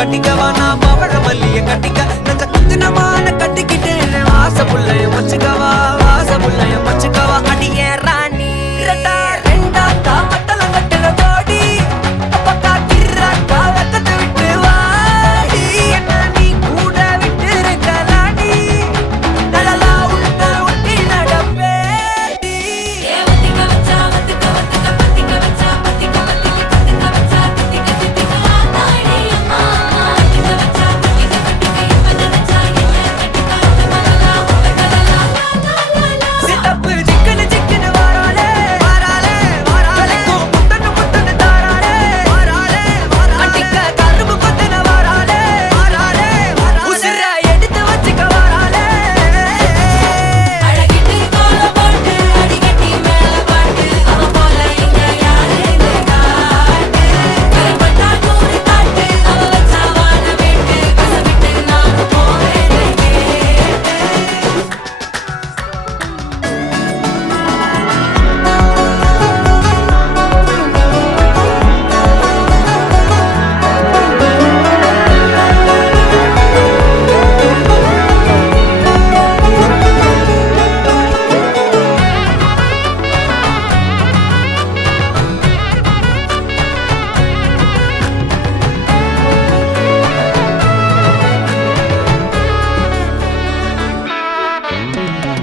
கட்டிக்கவா நான் பவழ மல்லிய கட்டிக்க நஞ்ச குத்தினமான கட்டிக்கிட்டு வாச புள்ளைய வச்சுக்கவா வாச புள்ளைய வச்சுக்கவா அடியே ராணி ரெண்டா தாமட்டல கட்டுற கோடி அப்பக்கா கிராக்கா வெக்கத்தை விட்டு வாடி என்ன நீ கூட விட்டு இருக்கலாடி நலலா உள்ள ஒட்டி நடப்பேடி வத்திக்க வச்சா வத்திக்க வத்திக்க பத்திக்க வச்சா பத்திக்க வத்திக்க பத்திக்க வச்சா தித்திக்க தித்திக்க ஆத்தாடி அம்மா வத்திக்க வச்சா தித்திக்க தித்திக்க இப்ப நினைச்சா என்ன கட்டிக்க மலலா மலலா சித்தப்பு சிக்கன சிக்கன வாராலே வாராலே வாராலே முத்தன முத்தன தாராலே வாராலே வாராலே அட்டிக்க கரும்பு கொத்தன வாராலே வாராலே வாராலே உசிர எடுத்து வச்சுக்க வாராலே அழகிட்டு கோல போட்டு அடிக்கட்டி மேல பாட்டு அவ போல இங்க யாருன்னு காட்டு கரைப்பட்டா நூறு காட்டு அவ வச்சா வாழ வேட்டு கசவிட்டு நானும் போவேன்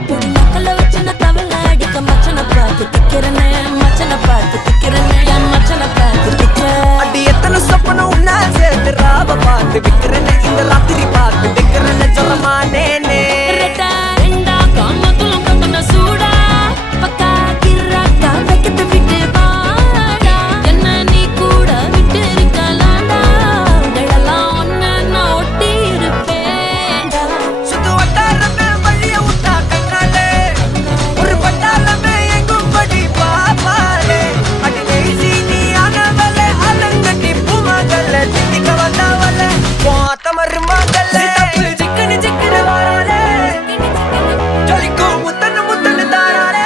பொடி நக்கல வச்சு நான் தவள அடிக்க மச்சனை பார்த்து திக்கிறனே மச்சனை பார்த்து திக்கிறனே என் மச்சனை பார்த்து திக்கிற அடி எத்தனை சொப்பனம் உன்னா சேர்த்து ராவ பார்த்து விக்கிறேன்னு இந்த ராத்திரி பார்த்து விக்கிறேன்னு சொல்ல மாட்டேனே ரெட்டா ரெண்டா காமத்துலம் கட்டுன சூடா பக்கா கிராக்கா வைக்கத்து விட்டு வாடா என்ன நீ கூட விட்டு இருக்கலாம்டா நிழலாம் ஒன்ன நான் ஒட்டி இருப்பேன்டா சுத்து வட்டாரமே வழிய விட்டா கண்ணாலே ஒரு பட்டாளமே எங்கும் படி பாப்பாலே அடி பேசி நீ ஆனவளே அலங்கட்டி பூமகள தித்திக்க வந்தவளே போத்த மருமகளே சித்தப்பு சிக்கன சிக்கன வாராலே ஜொலிக்கும் முத்தன முத்தன தாராலே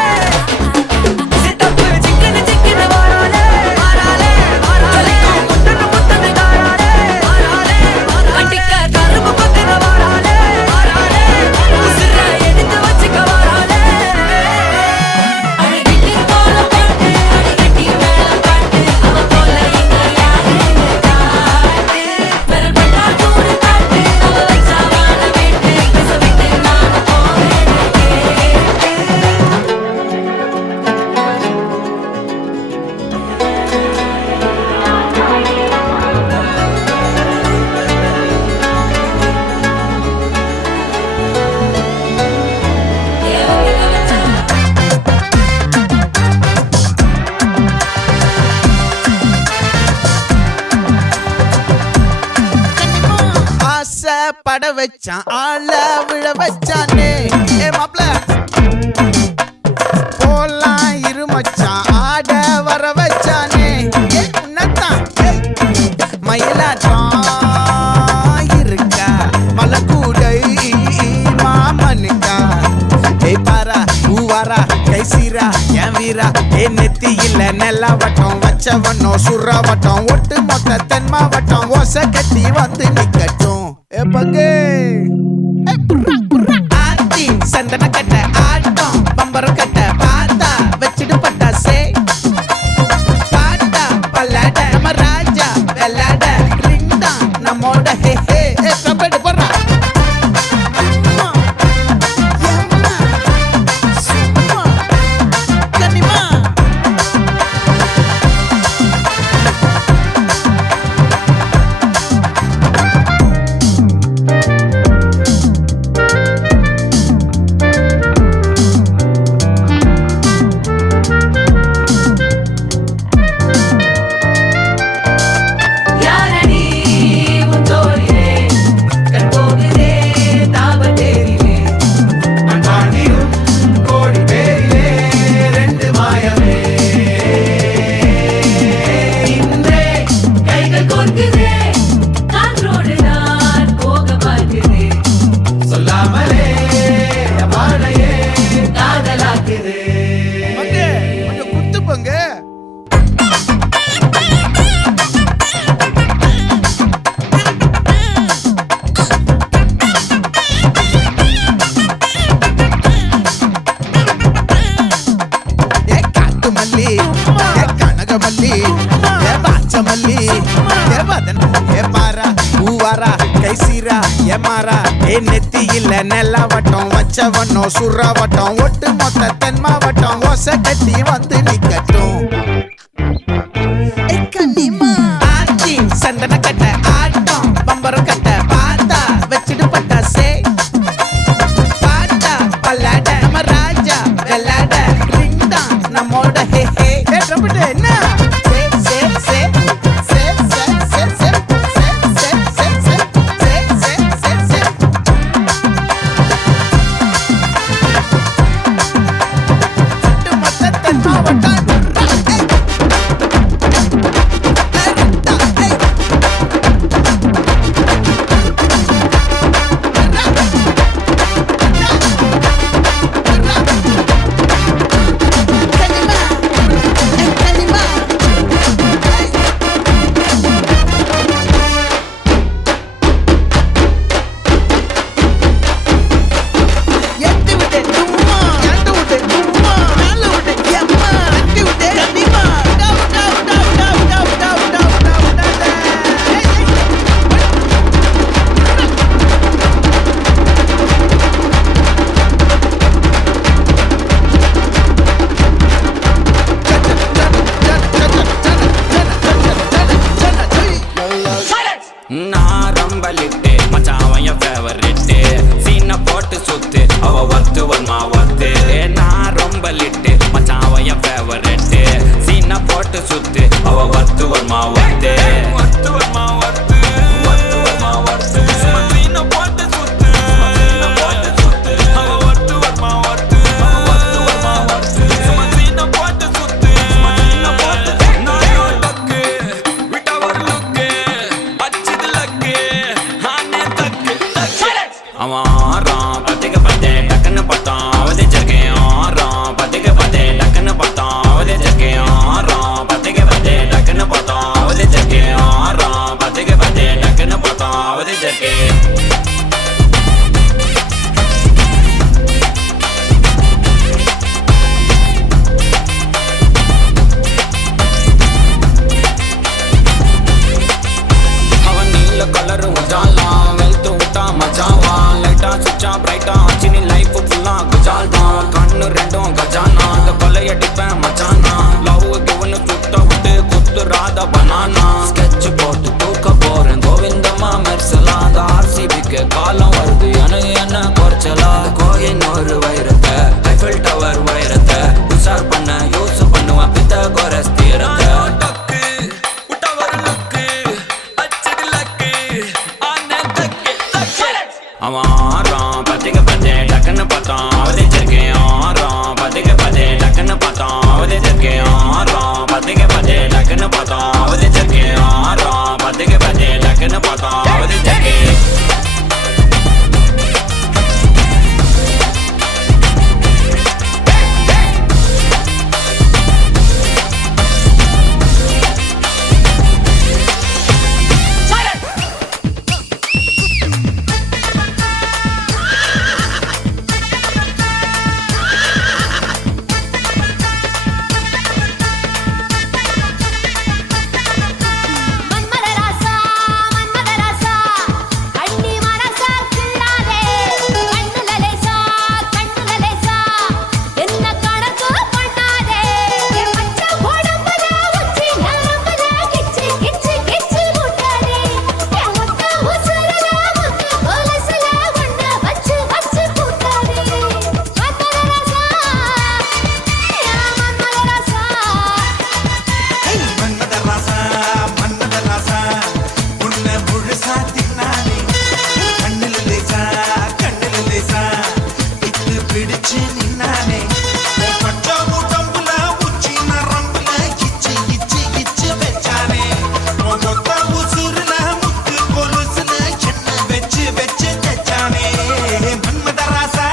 சித்தப்பு சிக்கன சிக்கன வாராலே வாராலே வாராலே ஜொலிக்கும் முத்தன முத்தன தாராலே வாராலே வாராலே அட்டிக்க கரும்பு கொத்தன வாராலே வாராலே உசிர எடுத்து வச்சுக்க வாராலே அழகிட்டு கோல போட்டு அடிக்கட்டி மேல பாட்டு அவ போல இங்க யாருன்னு காட்டு பெறப்பட்டா நூறு காட்டு அவ வச்சா வாழ வேட்டு கசவிட்டு நானும் போவேன் வத்திக்க வச்சா ஆசை பட வச்சான் ஆள விழ வச்சானே ஏ மாப்ள போலாம் இரு மச்சான் ஆட வர வச்சானே ஏ உன்னத்தான் மயிலாட்டம் இருக்கா மலக்கூடை மாமனுக்கா ஏய் பாரா ஊவாரா கைசீரா என் வீரா ஏ நெத்தி இல்ல நெல்லவட்டம் வச்சவனோ சுறவட்டம் ஒட்டு மொத்த தென் மாவட்டம் ஓசை கட்டி வந்து நிக்கட்டும் ஏ பங்கே ஆத்தி சந்தன கட்ட ஆட்டம் பம்பரம் கட்ட பார்த்தா வச்சிடு பட்டாசே பாட்டா பல்லாட நம்ம ராஜா வெள்ளாட ரிங் தான் நம்மோட ஹே ஹே ஏ கபடி போடுறா அம்மா, எம்மா, சும்மா, கனிமா. ஏமாறா ஏ நெத்தி இல்ல நெல்ல வட்டம் வச்ச வண்ணம் சுற வட்டம் ஒட்டு மொத்த தென் மாவட்டம் ஓசை கட்டி வந்து நிக்கட்டும் ஆச்சி சந்தன கட்ட ஆட்டம் பம்பரம் கட்ட பார்த்தா வச்சிட்டு பட்டாசே பாட்டா பல்லாட நம்ம ராஜா வெள்ளாட ரிங் தான் நம்மோட ஹே ஹே ட்ரம்பட் என்ன சே சே சே சே சே சே சே சே சே சே சே சே சே சே சட்டு மொத்த தென் மாவட்டம் நான் ரம்பலிட்டு மச்சான் என் ஃபேவரிட்டு சீனை போட்டு சுத்து அவ வத்து வருமா வத்து நான் ரம்பலிட்டு மச்சான் என் ஃபேவரிட்டு சீனை போட்டு சுத்து அவ வத்து வருமா வத்து வத்து வருமா வத்து வத்து வருமா வத்து சீனை போட்டு சுத்து போட்டு சுத்து அவ வத்து வருமா வத்து வத்து வருமா வத்து சீனை போட்டு சுத்து போட்டு நான் டக்கு விட்ட ஒரு லுக்கு அச்சது லக்கு ஆனே தக்கு அவன் ஆறான் பத்திக்க பார்த்தே டக்குன்னு பார்த்தான் அவதே ஜர்க்கேன் ஆறான் பத்திக்க பார்த்தே டக்குன்னு பார்த்தான் அவதே ஜர்க்கேன் ஆறான் பத்திக்க பார்த்தே டக்குன்னு பார்த்தான் அவதே ஜர்க்கேன் ஆறான் பத்திக்க பார்த்தே டக்குன்னு பார்த்தான் அவதே ஜர்க்கேன் அவன் நீல கலரு மஜாலாம் வெல்த்து விட்டா மஜாவா லைட்டா சுச்சா பிரைட்டா ஆச்சு நீ லைஃப் ஃபுல்லா குஜால் தான் கண்ணு ரெண்டும் கஜானா அந்த கொலையடிப்பேன் மச்சானா லவ் கிவனு சுத்த விட்டு குத்துறாத பனானா ஸ்கெட்ச் போட்டு தூக்க போறேன் கோவிந்தம்மா மெர்சலா அந்த ஆர்சிபிக்கு காலம் வருது என்ன குறைச்சலா கோயின் ஒரு வைரத்தை ஐஃபில் டவர் வைரத்தை உஷார் பண்ண யூஸ் பண்ணுவான் பித்த கோரஸ் தீரத்தை அவன் ஆறான் பத்திக்க பார்த்தே டக்குன்னு பார்த்தான் அவதே ஜர்க்கேன் ஆறான் பத்திக்க பார்த்தே டக்குன்னு பார்த்தான் அவதே ஜர்க்கேன் ஆறான் பத்திக்க பார்த்தே டக்குன்னு பார்த்தான் அவதே ஜர்க்கேன் ஆறான் பத்திக்க பார்த்தே டக்குன்னு பார்த்தான் அவதே ஜர்க்கேன் மன்மதராசா மன்மதராசா கண்ணி மனசா கிள்ளாதே கண்ணுல லேசா என்ன கணக்கு பண்ணாதே என் மச்ச உடம்புல உச்சி நரம்புல கிச்சு கிச்சு கிச்சு முட்டாதே என் மொத்த உசுருல முத்து கொலுசுல ஒண்ண வச்சு வச்சு பூட்டாதே மன்மதராசா மன்மதராசா மன்மத ராசா உன்னை முழுசா தின்னானே கண்ணுல லேசா இத்து பிடிச்சு நின்னானே பச்சை உடம்புல உச்சி நரம்புல கிச்சு கிச்சு கிச்சு வச்சானே மொத்த உசுருல முத்து கொலுசுல என்ன வச்சு வச்சு தச்சானே மன்மத ராசா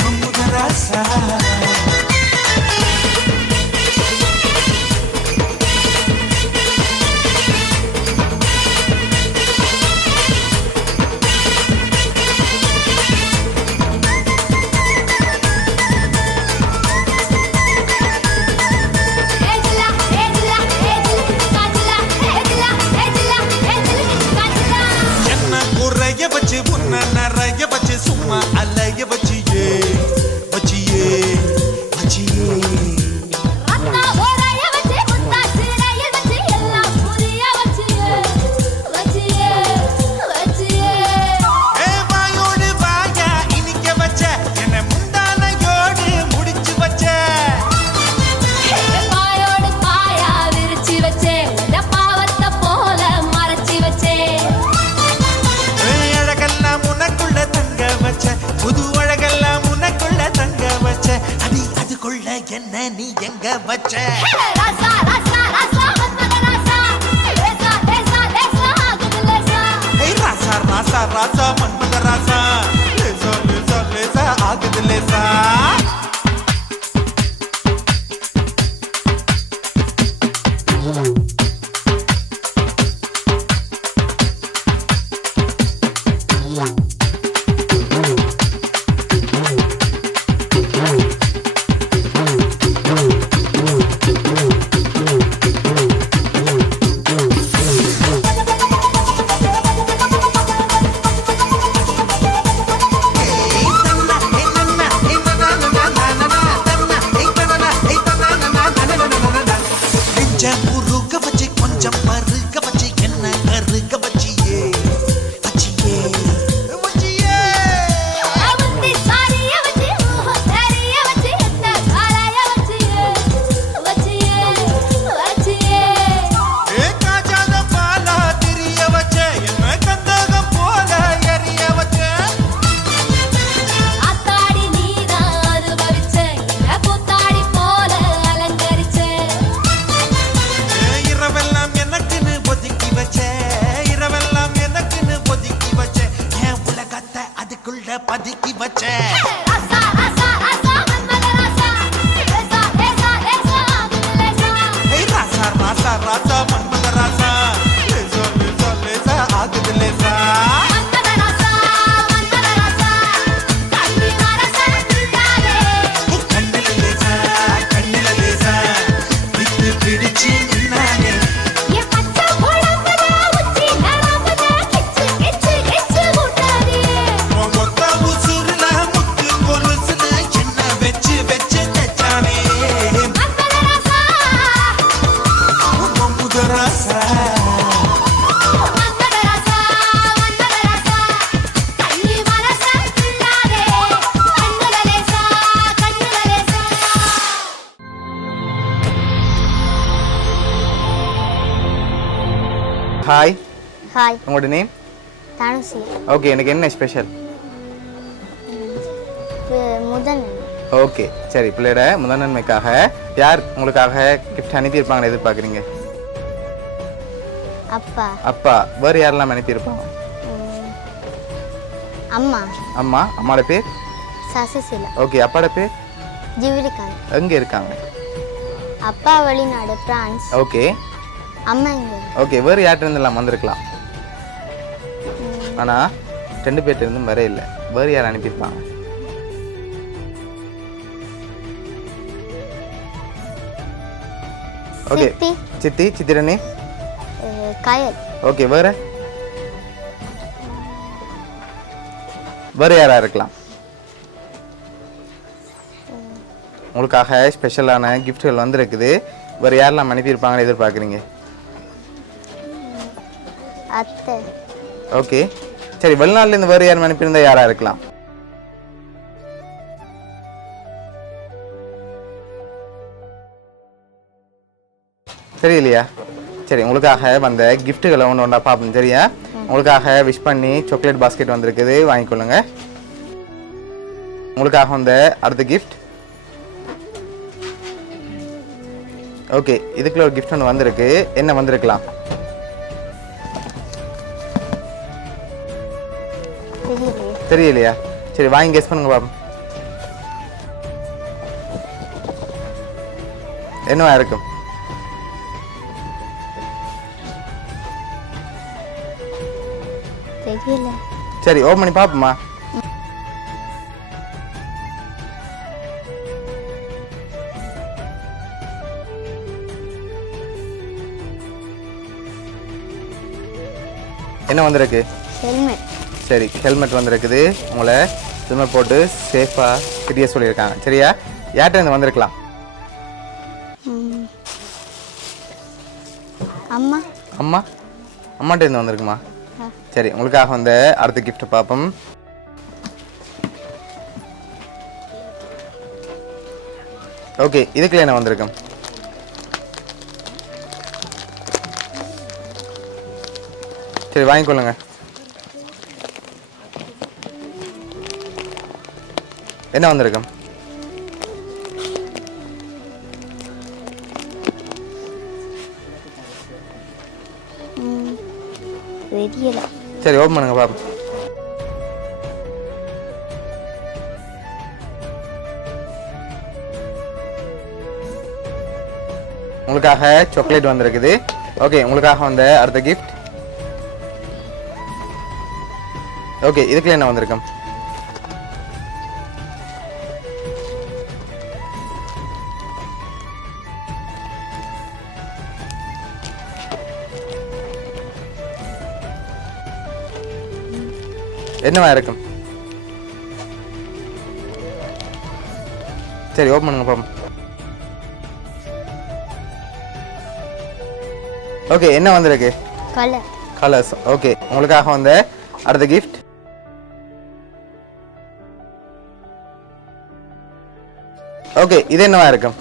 மன்மத ராசா ஆக வச்ச ராசா ராசா ராசா மன்மத ராசா லேசா லேசா லேசா ஆகுது லேசா ஏய் ராசா ராசா ராசா மன்மத ராசா லேசா லேசா லேசா ஆகுது லேசா கொஞ்சம் பருக வச்சு என்ன கருக வச்சியே வச்சியே வச்சியே அவந்தி சாரிய வச்சி சாரிய வச்சி என்ன காலாய வச்சியே வச்சியே வச்சியே ஏ காஜாத பாலா திரிய வச்ச என்ன கந்தகம் போல எரிய வச்ச ஆத்தாடி நீதான் அனுபவிச்ச என்ன கூத்தாடி போல அலங்கரிச்ச இரவெல்லாம் எனக்குன்னு ஒதுக்கி வச்ச இரவெல்லாம் எனக்குன்னு ஒதுக்கி வச்ச என் உலகத்தை அதுக்குள்ள பதுக்கி வச்ச ராசா ராசா ராசா மன்மத ராசா லேசா லேசா லேசா ஆகுது லேசா ஏய் ராசா ராசா ராசா மன்மத ராசா லேசா லேசா லேசா ஆகுது லேசா மன்மத ராசா கண்ணி மரசா திட்டாதே கண்ணில லேசா விட்டு பிடிச்சு நின்னானே ஏ பச்சை குழம்புல உச்சி நரம்புல கிச்சு கிச்சு கிச்சு ஊட்டாதே உன் கொத்த உசுருல முத்து கொலுசுல என்ன வச்சு வச்சு தச்சானே மன்மத ராசா உன் முதராசா மன்மத ராசா கண்ணி மரசா திட்டாதே கண்ணுல லேசா ஹாய், ஹாய் உங்களோட நேம்? தனுசி ஓகே, எனக்கு என்ன ஸ்பெஷல்? முதல் ஓகே, சரி. பிள்ளையோட முதல் நன்மைக்காக யார் உங்களுக்காக கிஃப்ட் அனுப்பியிருப்பாங்கன்னு எதிர்பார்க்குறீங்க? அப்பா அப்பா. வேறு யாரெல்லாம் அனுப்பியிருப்பாங்க? அம்மா அம்மா. அம்மாவோட பேர்? சசிசிலா ஓகே. அப்பாவோட பேர்? ஜிவிலிகாந்த் எங்கே இருக்காங்க? அப்பா வெளிநாடு பிரான்ஸ் ஓகே அம்மா இங்கே ஓகே. வேறு யார்கிட்ட இருந்தெல்லாம் வந்திருக்கலாம், ஆனால் 2 பேர்ட்ட இருந்தும் வர இல்லை. வேறு யார் அனுப்பியிருப்பாங்க? ஓகே. சித்தி சித்திரனே. கயல் ஓகே. வேறு யாரா இருக்கலாம்? உங்களுக்காக ஸ்பெஷலான கிஃப்ட்கள் வந்திருக்குது. வேறு யாரெல்லாம் அனுப்பியிருப்பாங்கன்னு எதிர்பார்க்குறீங்க? அத்தை ஓகே, சரி. வெளிநாட்டிலேருந்து வேறு யாரும் அனுப்பியிருந்தா யாரா இருக்கலாம்? சரி இல்லையா? சரி, உங்களுக்காக வந்த கிஃப்ட்டுகளை ஒன்று ஒன்றா பார்ப்போம். சரியா? உங்களுக்காக விஷ் பண்ணி சாக்லேட் பாஸ்கெட் வந்திருக்குது, வாங்கிக்கொள்ளுங்க. உங்களுக்காக வந்த அடுத்த கிஃப்ட். ஓகே, இதுக்குள்ள ஒரு கிஃப்ட் ஒன்று வந்திருக்கு. என்ன வந்திருக்கலாம்? தெரியலையா? சரி, வாங்கி கெஸ் பண்ணுங்க பாப்போம். என்னவா இருக்கும்? தெரியல சரி, ஓப்பன் பண்ணி பாப்போமா? என்ன வந்திருக்கு? ஹெல்மெட் சரி, ஹெல்மெட் வந்திருக்குது. உங்களை ஹெல்மெட் போட்டு சேஃபாக திரிய சொல்லியிருக்காங்க. சரியா? யார்கிட்ட இருந்து வந்திருக்கலாம்? அம்மா அம்மா. அம்மாட்ட இருந்து வந்திருக்குமா? சரி, உங்களுக்காக வந்த அடுத்த கிஃப்ட் பார்ப்போம். ஓகே, இதுக்குள்ள என்ன வந்திருக்கும்? சரி, வாங்கிக்கொள்ளுங்க. என்ன வந்திருக்கும்? தெரியல. சரி ஓப்பன் பண்ணுங்க பாப்போம். உங்களுக்காக சாக்லேட் வந்திருக்குது. ஓகே, உங்களுக்காக வந்த அடுத்த கிஃப்ட். ஓகே, இதுக்குள்ள என்ன வந்திருக்கும்? என்னவா இருக்கும்? சரி ஓப்பன் பண்ணுங்க பாப்போம். ஓகே, என்ன வந்திருக்கு? கலர். கலர்ஸ். ஓகே, உங்களுக்காக வந்த அடுத்த கிஃப்ட். ஓகே, இது என்னவா இருக்கும்?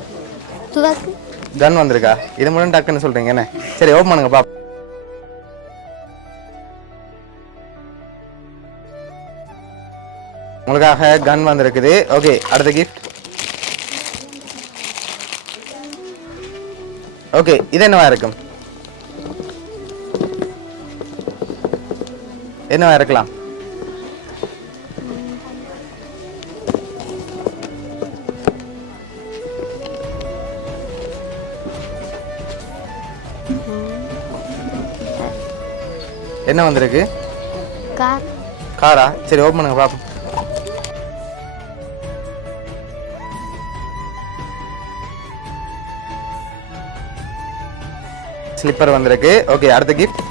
துவக்கு. கன் வந்திருக்கா? இது மட்டும் டக்குன்னு சொல்றீங்க என்ன? சரி ஓப்பன் பண்ணுங்க பாப்போம். உங்களுக்காக கன் வந்திருக்குது. ஓகே, அடுத்த கிஃப்ட். ஓகே, இது என்னவா இருக்கும்? என்னவா இருக்கலாம்? என்ன வந்திருக்கு? கார். காரா? சரி ஓப்பன் பண்ணுங்க பாப்போம். ஸ்லிப்பர் வந்திருக்கு. ஓகே, அடுத்த கிஃப்ட்.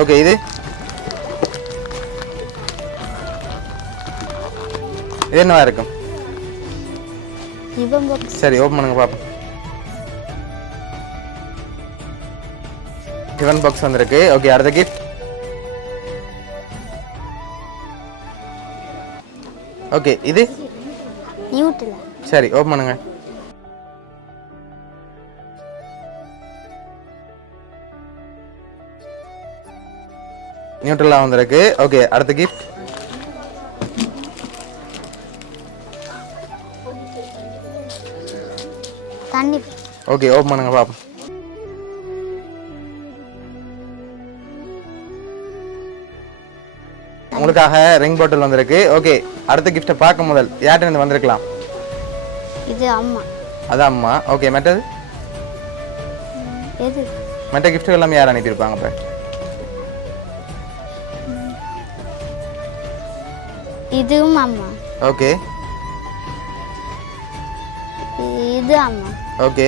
ஓகே, இது என்னவா இருக்கும்? Ribbon box. சரி ஓப்பன் பண்ணுங்க பாப்போம். டிஃபன் பாக்ஸ் வந்திருக்கு. ஓகே, அடுத்த கிஃப்ட். ஓகே, இது நியூட்ரல். சரி ஓப்பன் பண்ணுங்க. நியூட்ரலா வந்திருக்கு. ஓகே, அடுத்த கிஃப்ட். தண்ணி. ஓகே, ஓப்பன் பண்ணுங்க பாப்போம். உங்களுக்காக ரிங் பாட்டில் வந்திருக்கு. ஓகே, அடுத்த கிஃப்ட்டை பார்க்க முதல் யார்கிட்ட இருந்து வந்திருக்கலாம்? இது அம்மா. அதான் அம்மா. ஓகே, மற்றது எது? மற்ற கிஃப்ட்டுகள் எல்லாமே யார் அனுப்பியிருப்பாங்க இப்போ? இதுவும் அம்மா. ஓகே, இது அம்மா. ஓகே,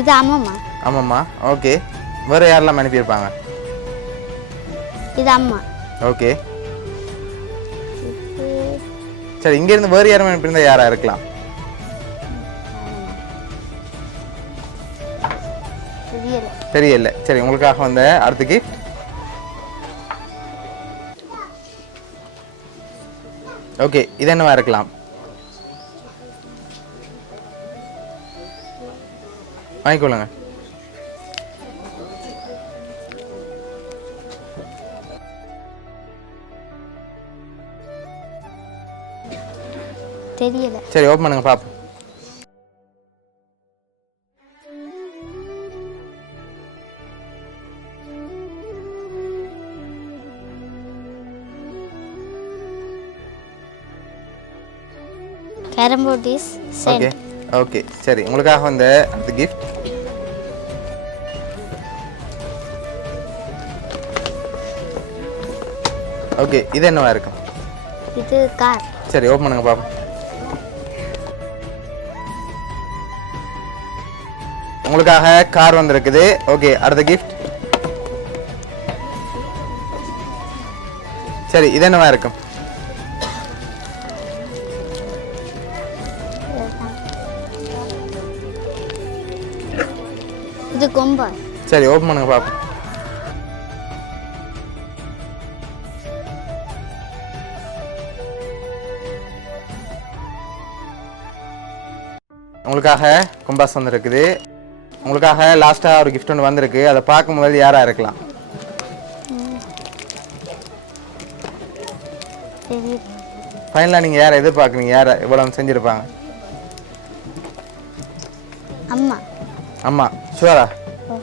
இது அம்மாம்மா. ஆமாம்மா. ஓகே, வேறு யாரெல்லாம் அனுப்பியிருப்பாங்க? இது அம்மா. ஓகே, சரி இங்கேருந்து வேறு யாரும் அனுப்பியிருந்தா யாராக இருக்கலாம்? தெரியல. தெரியல. சரி, உங்களுக்காக வந்த அடுத்த கிஃப்ட். ஓகே, இது என்னவா இருக்கலாம்? வாங்கிக்கொள்ளுங்க. தெரியல. சரி ஓப்பன் பண்ணுங்க பாப்போம். Carrom board is okay, okay, சரி உங்களுக்காக வந்த அடுத்த கிஃப்ட். ஓகே, இது என்னவா இருக்கும்? இது கார். சரி ஓப்பன் பண்ணுங்க பாப்போம். உங்களுக்காக கார் வந்திருக்குது. ஓகே, அடுத்த கிஃப்ட். சரி, இது என்னவா இருக்கும்? இது கொம்பா. சரி ஓப்பன் பண்ணுங்க பாப்போம். உங்களுக்காக கொம்பாஸ் வந்திருக்குது. உங்களுக்காக லாஸ்ட்டாக ஒரு கிஃப்ட் ஒன்று வந்திருக்கு. அதை பார்க்கும் போது யாராக இருக்கலாம்? ஃபைனலாக நீங்கள் யாரை எதிர்பார்க்குறீங்க? யாரை இவ்வளோ செஞ்சுருப்பாங்க? அம்மா அம்மா ஷுவரா ஓ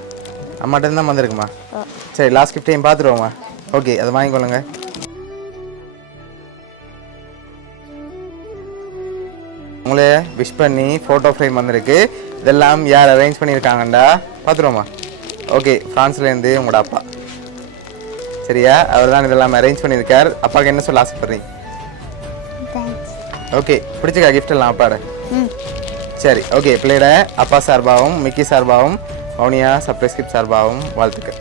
அம்மாட்ட தான் வந்திருக்குமா ஓ சரி லாஸ்ட் கிஃப்டையும் பார்த்துருவோம்மா ஓகே அதை வாங்கிக்கொள்ளுங்க உங்களே விஷ் பண்ணி ஃபோட்டோ ஃப்ரேம் வந்திருக்கு இதெல்லாம் யார் அரேஞ்ச் பண்ணியிருக்காங்கண்டா பார்த்துருவோம்மா ஓகே ஃப்ரான்ஸ்லேருந்து உங்களோட அப்பா சரியா அவர் தான் இதெல்லாம் அரேஞ்ச் பண்ணியிருக்கார் அப்பாவுக்கு என்ன சொல்ல ஆசைப்படுறீங்க தேங்க்ஸ் ஓகே பிடிச்சிக்கா கிஃப்ட் எல்லாம் அப்பாட ம் சரி ஓகே பிள்ளையோட அப்பா சார்பாகவும் மிக்கி சார்பாகவும் மௌனியா சர்ப்ரைஸ் கிஃப்ட் சார்பாகவும் வாழ்த்துக்கள்